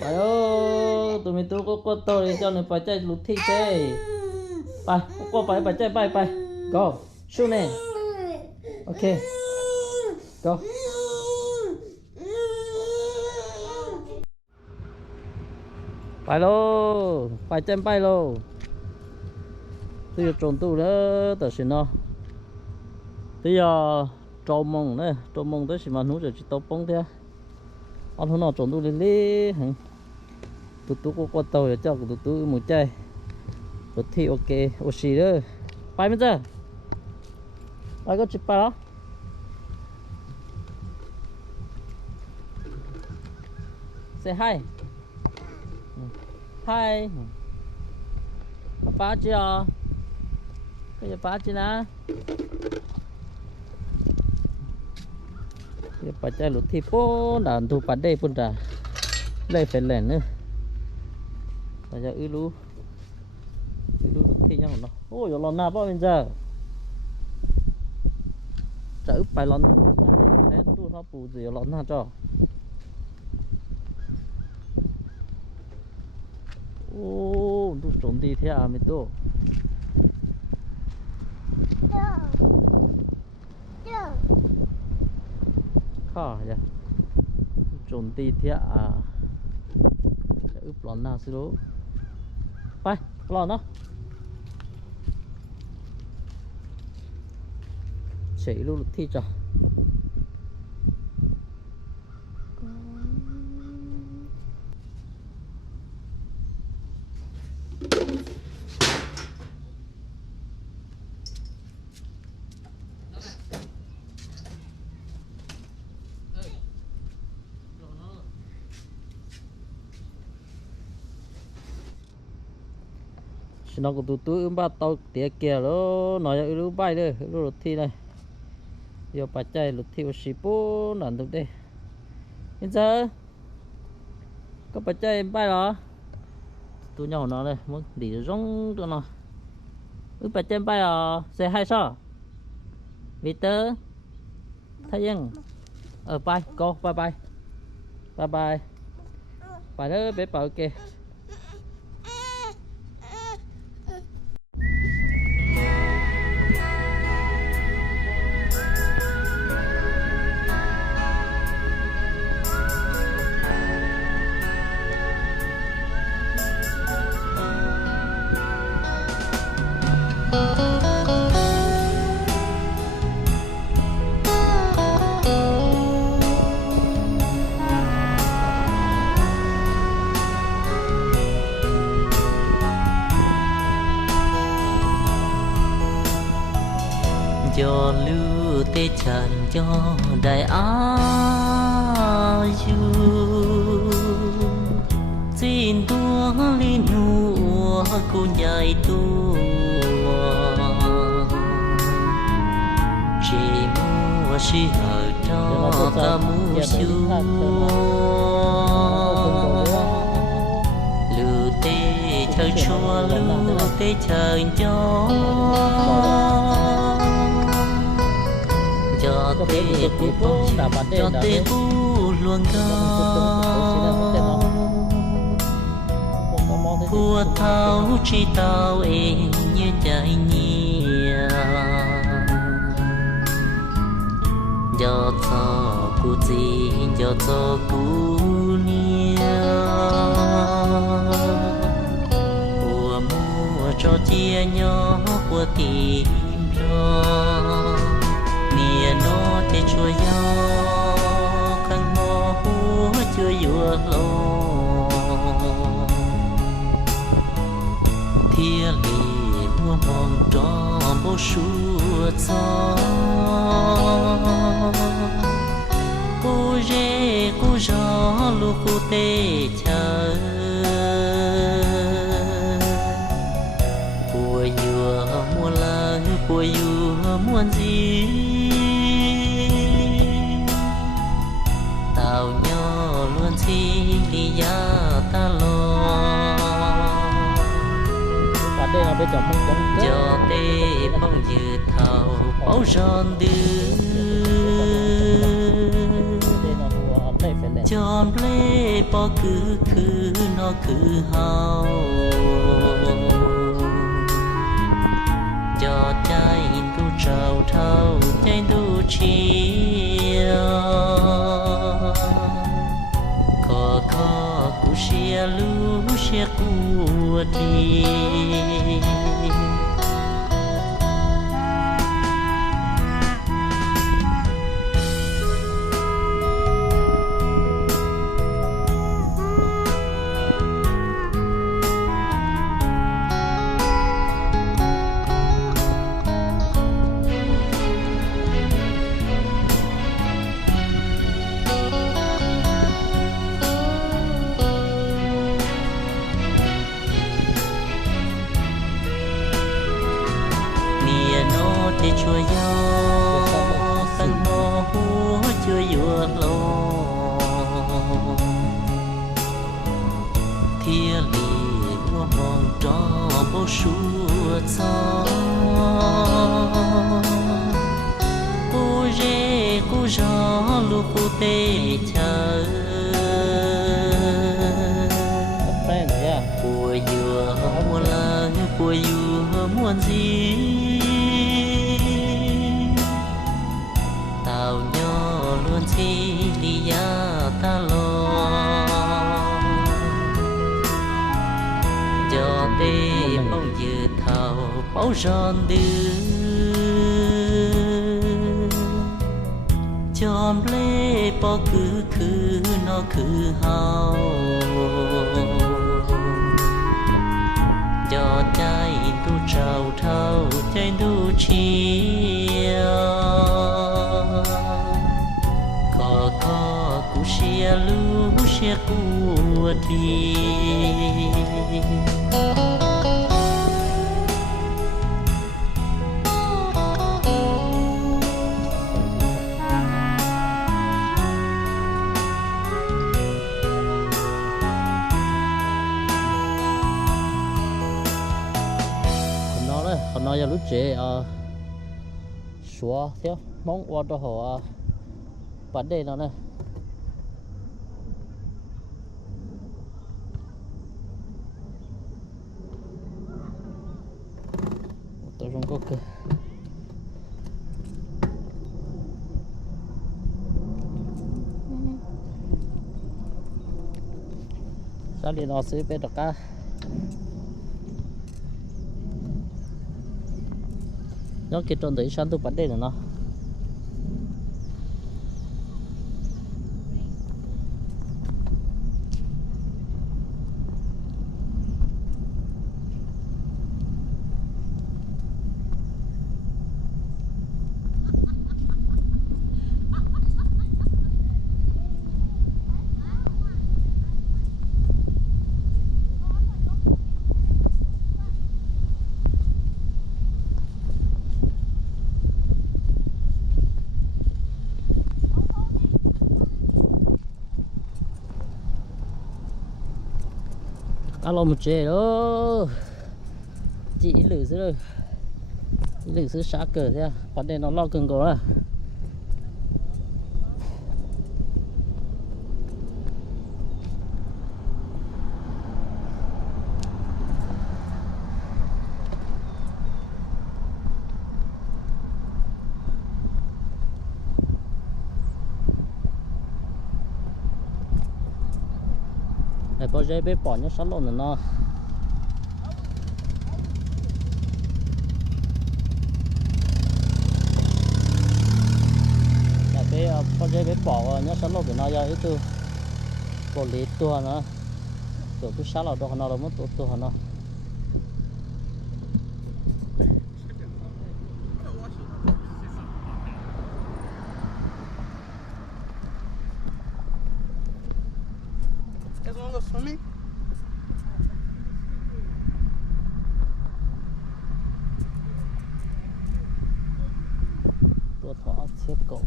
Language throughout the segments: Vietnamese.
Bài ơi, tụi mình tôi có tôi để cho nên phải chạy lụt thi thế. Bài, có phải chạy bài. Go, shoot nè. Ok, go. Bài lô, phải chạy bài lô. Tôi giờ trộn tủ đó, tao xin nó. Bây giờ trộn mông nữa, trộn mông tới xin mà nút rồi chỉ tao bông thế. Anh hôm nào trộn tủ lên đi, tụi có tàu để cho tụi một chơi. Rồi thì ok, ok đó. Bài bây giờ. Bài có chụp bài đó. Say hi. Hi. Papa chưa? Bây giờ papa chưa nè? Bây giờ chạy lụt thì phố đàn thu bán đây pun ra. Đây phải lẻn nữa. Bây giờ ư lú lụt thì nhau nó. Ôi giờ lon nào bao bây giờ? Chả ướp bài lon nào. Đấy tu nó bù gì lon nào cho. Ô, tu trốn đi thế à mày tu. Khó vậy. Trốn đi thế à. Chả ướp lon nào xí lú.ไปรอเนาะเฉยลูกที่จ้ะnó của tụi ba tàu tía kia đó nói là lú bay đây lú thi này giờ phải chạy lú thi xí bố nản được đây bây giờ có phải chạy bay đó tụi nhỏ nó đây muốn đi rong tụi nó cứ phải chạy bay à xe hay sao Victor thấy không ở bay go bye bye bye bye phải đó bé bảo kìa cho lưu tê tràn cho đại á du xin tua li nua cô nhảy tua chỉ mua chỉ hở cho ta mua siêu lưu tê chờ chua lưu tê chờ cho cho tê cu luôn cao thua thao chỉ tao em như chạy nhiều cho cu gì cho cu nhiều của mua cho chia nhỏ của tìm cho nó để chua nhau khăn mò hú chưa vừa lâu thia lì mua mong cho bố suốt gió cô rê cô gió lu cô tê chờ của vừa mua lá của vừa muốn gì tao nhỏ luôn chi đi ya ta lo cho tê bông dư thầu bóng giòn đưa cho lê bỏ cứ nó cứ hao cho trái tu trào thâu trái tu chia khó cú xia lu xia cua đi để chua gió phân mô hú chưa vừa lô thia lì mua mong cho bố xua gió cô rê cô gió lu cô tê chờ của dừa mua lăng của dừa muôn gì chi li ya ta lo cho tê bao giờ thầu bao giòn đưa chom lê bao cứ nó cứ hao cho trái tu trào thâu trái tu chia khó cú xia lu xia cua đi còn nó giờ lúc chế xóa theo mong qua đó họ vấn đề nó này tôi không có cơ sao đi nó sẽ biết được cả nó kia tròn tới sáng tôi vấn đề là nó alo một chế đó chị lử rồi lử sư xã cờ thế à vấn đề nó lo cứng có à này bao giờ bé bỏ nhá sắn lộn nó này bé bao giờ bé bỏ nhá sắn lộn nó ra ít tu bỏ lít tua nó tổ tu sắn lộn đó nó là mất tổ tu nó Swimming? Tua thỏ xếp cổ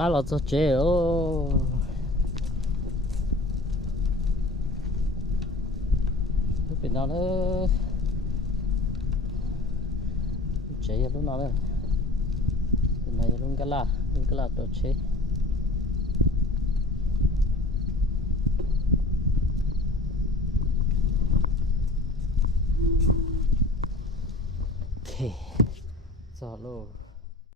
cá lọt cho chế ô bên nào nữa chế lúc nào nữa bên này luôn cái là đồ chế ok rồi luôn